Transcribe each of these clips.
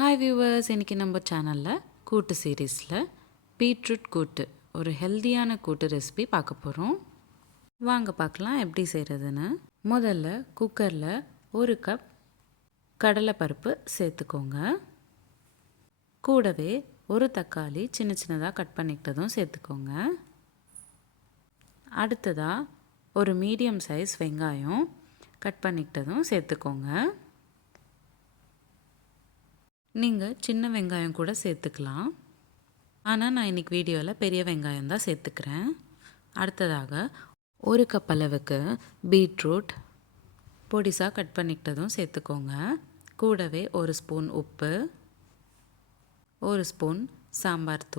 Hi viewers, இன்றைக்கி நம்ம சேனலில் கூட்டு சீரீஸில் பீட்ரூட் கூட்டு ஒரு ஹெல்த்தியான கூட்டு ரெசிபி பார்க்க போகிறோம். வாங்க பார்க்கலாம் எப்படி செய்கிறதுன்னு. முதல்ல குக்கரில் 1 கப் கடலைப்பருப்பு சேர்த்துக்கோங்க. கூடவே ஒரு தக்காளி சின்ன சின்னதாக கட் பண்ணிக்கிட்டதும் சேர்த்துக்கோங்க. அடுத்ததாக ஒரு மீடியம் சைஸ் வெங்காயம் கட் பண்ணிக்கிட்டதும் சேர்த்துக்கோங்க. நீங்கள் சின்ன வெங்காயம் கூட சேர்த்துக்கலாம், ஆனால் நான் இன்றைக்கி வீடியோவில் பெரிய வெங்காயம் தான் சேர்த்துக்கிறேன். அடுத்ததாக 1 கப் அளவுக்கு பீட்ரூட் பொடிசாக கட் பண்ணிக்கிட்டதும் சேர்த்துக்கோங்க. கூடவே 1 ஸ்பூன் உப்பு, 1 ஸ்பூன் சாம்பார்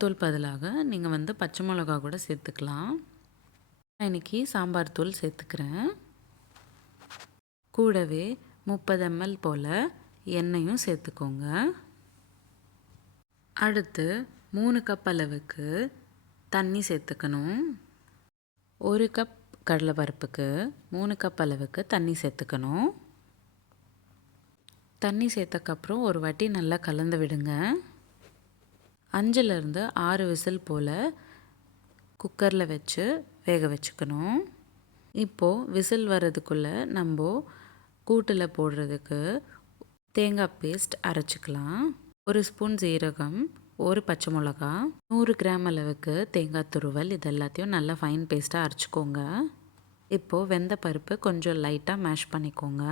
தூள் பதிலாக நீங்கள் பச்சை மிளகா கூட சேர்த்துக்கலாம். நான் இன்றைக்கி சாம்பார் தூள் சேர்த்துக்கிறேன். கூடவே 30 ml போல் எண்ணெயும் சேர்த்துக்கோங்க. அடுத்து 3 கப் அளவுக்கு தண்ணி சேர்த்துக்கணும். 1 கப் கடலைப்பருப்புக்கு 3 கப் அளவுக்கு தண்ணி சேர்த்துக்கணும். தண்ணி சேர்த்தக்கப்புறம் ஒரு வாட்டி நல்லா கலந்து விடுங்க. 5லேருந்து 6 விசில் போல் குக்கரில் வச்சு வேக வச்சுக்கணும். இப்போது விசில் வர்றதுக்குள்ளே நம்ம கூட்டில் போடுறதுக்கு தேங்காய் பேஸ்ட் அரைச்சிக்கலாம். 1 ஸ்பூன் சீரகம், 1 பச்சை மிளகா, 100 கிராம் அளவுக்கு தேங்காய் துருவல், இது எல்லாத்தையும் நல்லா ஃபைன் பேஸ்ட்டாக அரைச்சிக்கோங்க. இப்போது வெந்த பருப்பு கொஞ்சம் லைட்டாக மேஷ் பண்ணிக்கோங்க.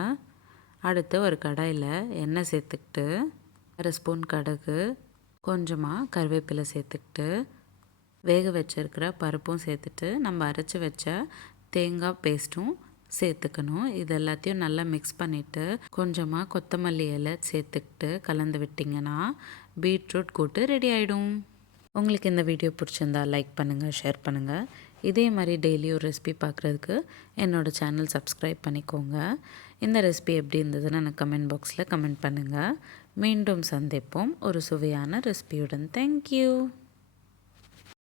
அடுத்து ஒரு கடாயில் எண்ணெய் சேர்த்துக்கிட்டு 1 ஸ்பூன் கடுகு, கொஞ்சமாக கருவேப்பிலை சேர்த்துக்கிட்டு வேக வச்சிருக்கிற பருப்பும் சேர்த்துட்டு நம்ம அரைச்சி வச்ச தேங்காய் பேஸ்ட்டும் சேர்த்துக்கணும். இது எல்லாத்தையும் நல்லா மிக்ஸ் பண்ணிவிட்டு கொஞ்சமாக கொத்தமல்லி இலை சேர்த்துக்கிட்டு கலந்து விட்டிங்கன்னா பீட்ரூட் கூட்டு ரெடி ஆகிடும். உங்களுக்கு இந்த வீடியோ பிடிச்சிருந்தா லைக் பண்ணுங்கள், ஷேர் பண்ணுங்கள். இதே மாதிரி டெய்லி ஒரு ரெசிபி பார்க்குறதுக்கு என்னோடய சேனல் சப்ஸ்கிரைப் பண்ணிக்கோங்க. இந்த ரெசிபி எப்படி இருந்ததுன்னு எனக்கு கமெண்ட் பாக்ஸில் கமெண்ட் பண்ணுங்கள். மீண்டும் சந்திப்போம் ஒரு சுவையான ரெசிபியுடன். தேங்க்யூ.